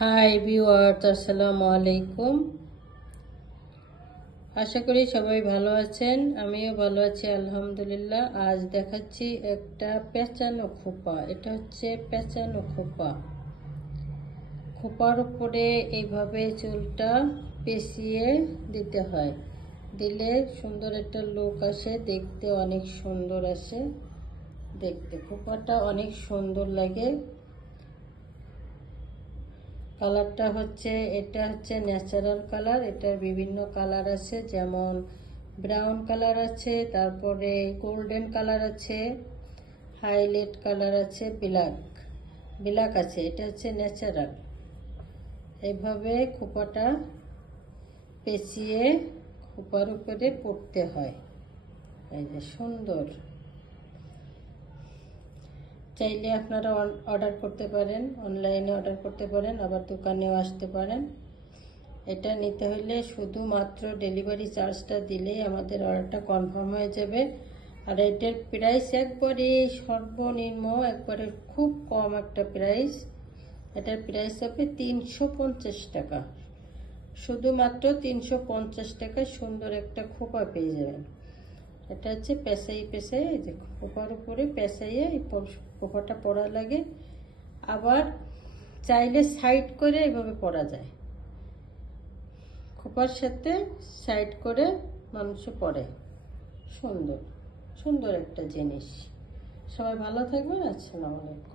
Hi viewers আসসালামু আলাইকুম আশা করি সবাই ভালো আছেন, আমিও ভালো আছি, আলহামদুলিল্লাহ। আজ দেখাচ্ছি একটা পেঁচানো খোপা এটা হচ্ছে পেঁচানো খোপা খোপার উপরে এইভাবে চুলটা পেঁচিয়ে দিতে হয়। দিলে সুন্দর একটা লুক আসে, দেখতে অনেক সুন্দর আসে। দেখতে খোপাটা অনেক সুন্দর লাগে। কালারটা হচ্ছে, এটা হচ্ছে ন্যাচারাল কালার, এটার বিভিন্ন কালার আছে, যেমন ব্রাউন কালার আছে, তারপরে গোল্ডেন কালার আছে, হাইলাইট কালার আছে, ব্ল্যাক ব্ল্যাক আছে, এটা হচ্ছে ন্যাচারাল। এইভাবে খোপাটা পেঁচিয়ে খোপার উপরে পড়তে হয়। এই যে সুন্দর। চাইলে আপনারা অর্ডার করতে পারেন অনলাইনে অর্ডার করতে পারেন, আবার দোকানেও আসতে পারেন। এটা নিতে হলে শুধুমাত্র ডেলিভারি চার্জটা দিলেই আমাদের অর্ডারটা কনফার্ম হয়ে যাবে। আর এটার প্রাইস একবারে সর্বনিম্ন, একবারে খুব কম একটা প্রাইস এটার প্রাইস হবে তিনশো পঞ্চাশ টাকা। শুধুমাত্র তিনশো পঞ্চাশ টাকায় সুন্দর একটা খোপা পেয়ে যাবেন। এটা হচ্ছে পেঁচাই পেঁচাই যে খোপার উপরে পেঁচাইয়ে এই খোপাটা পরা লাগে। আবার চাইলে সাইড করে এভাবে পড়া যায়। খোপার সাথে সাইড করে মানুষ পড়ে। সুন্দর সুন্দর একটা জিনিস। সবাই ভালো থাকবেন, আসসালামু আলাইকুম।